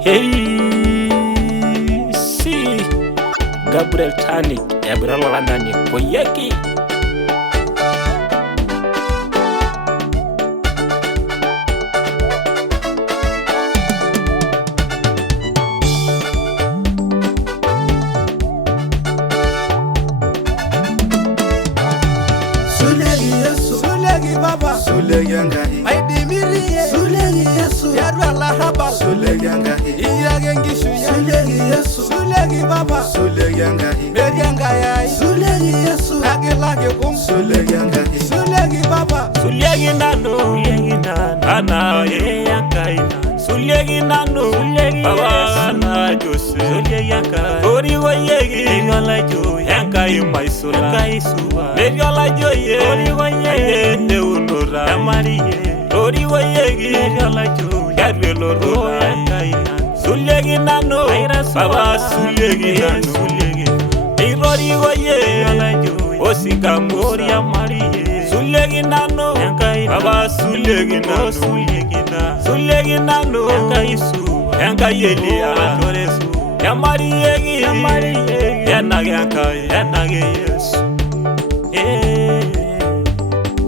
Hey, si Gabriel Tani, Gabriel Landani, Koyeki. Sulegi baba, sulegi angahi. Maidi miriye, sulegi Yesu. Yadwa la haba, sulegi angahi. Iyage shuya, sulegi Yesu. Sulegi baba, sulegi angahi. Beri angayai, sulegi Yesu. Lage kum, sulegi angahi. Sulegi baba, sulegi nano, sulegi nana ye angai. Sulegi nano, sulegi baba na Jose. Sulegi angai. Ori woyegi, yola jo angai maisula. Angai suwa. Beri yola jo ye. Ori woyegi ne unora. Amariye. Ori woyegi yola jo yarwe loro angai. Sulegi nano, baba sulegi nano. Sulegi. Irori woye yola jo. Osika mori amariye. Sulegi nano, baba sulegi nano. Sulegi nano, enkai Elia, Yamariye, Yanage Ankai, Yanage Yesu,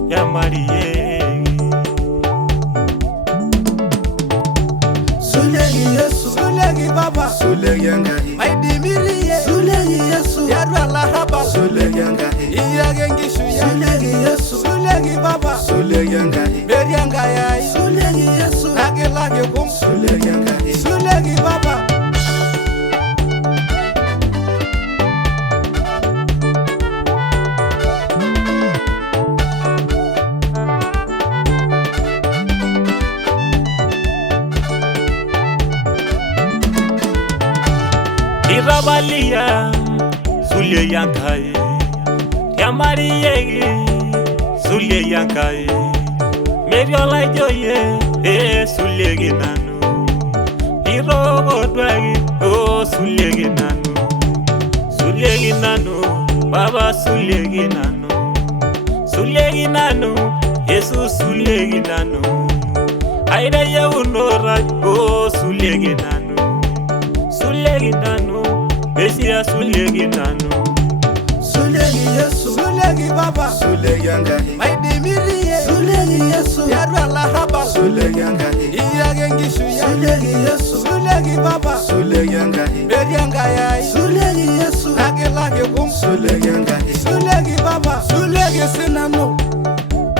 Yamariye. sulegi Yesu. Sulegi baba, sulegi angahi. Maidi miriye, sulegi Yesu. Yadwa la haba, sulegi angahi. Iyage shuya, sulegi Yesu. Sulegi baba, sulegi angahi. Beri angayai, sulegi Yesu. Lage kum, sulegi angahi. Sulegi baba. Irabalia, Sulegi Ankai, Yamariye, Sulegi Ankai, Meriola Joye, Sulegi nano, Irogo Dwagi, Sulegi nano, Baba Sulegi nano, Jesus Sulegi nano, Aida Yaunora, Sulegi nano, Mesia sulegi nano. Sulegi Yesu. Sulegi baba, sulegi angahi. Maidi miriye, sulegi Yesu. Yadwa la haba, sulegi angahi. Iyage shuya, sulegi Yesu. Sulegi baba, sulegi angahi. Beri angayai, sulegi Yesu. Lage kum, sulegi angahi. Sulegi baba, sulegi sinano.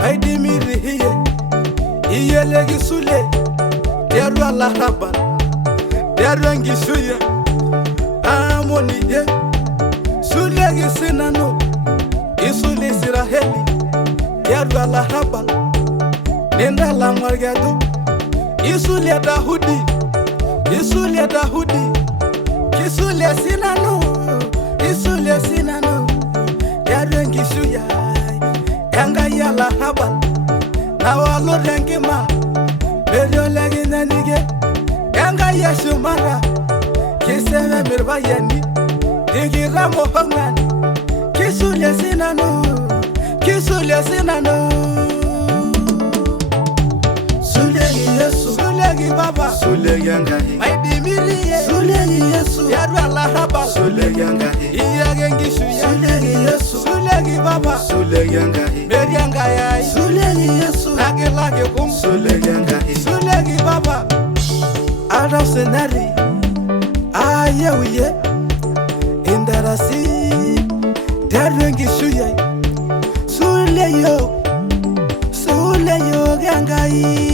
Maidi miriye, iyelegi sule. Yadwa la haba, yadwa shuya. Amoniye, sulegi sinano. Isuli Israheli, Yadwa la haba, Nenda la margadu. Isuli Dahudi, Isuli Dahudi, Isuli sinano, Isuli sinano. Yadwa shuya, Yanga ya la haba, Nawalo rengima, Berio legi nanige, Yanga ya shumara, Kiseme mirbayani, Digira mohongani. Kisulia sinano, Kisulia sinano. Sulegi Yesu. Sulegi baba, sulegi angahi. Maidi miriye, sulegi Yesu. Yadwa la haba, sulegi angahi. Iyage shuya, sulegi Yesu. Sulegi baba, sulegi angahi. Beri angayai, sulegi Yesu. Lage kum, sulegi angahi. Sulegi baba. Adam senari, ayewiye, indarasi. Darwengi shuya, Suleyo, Gangai.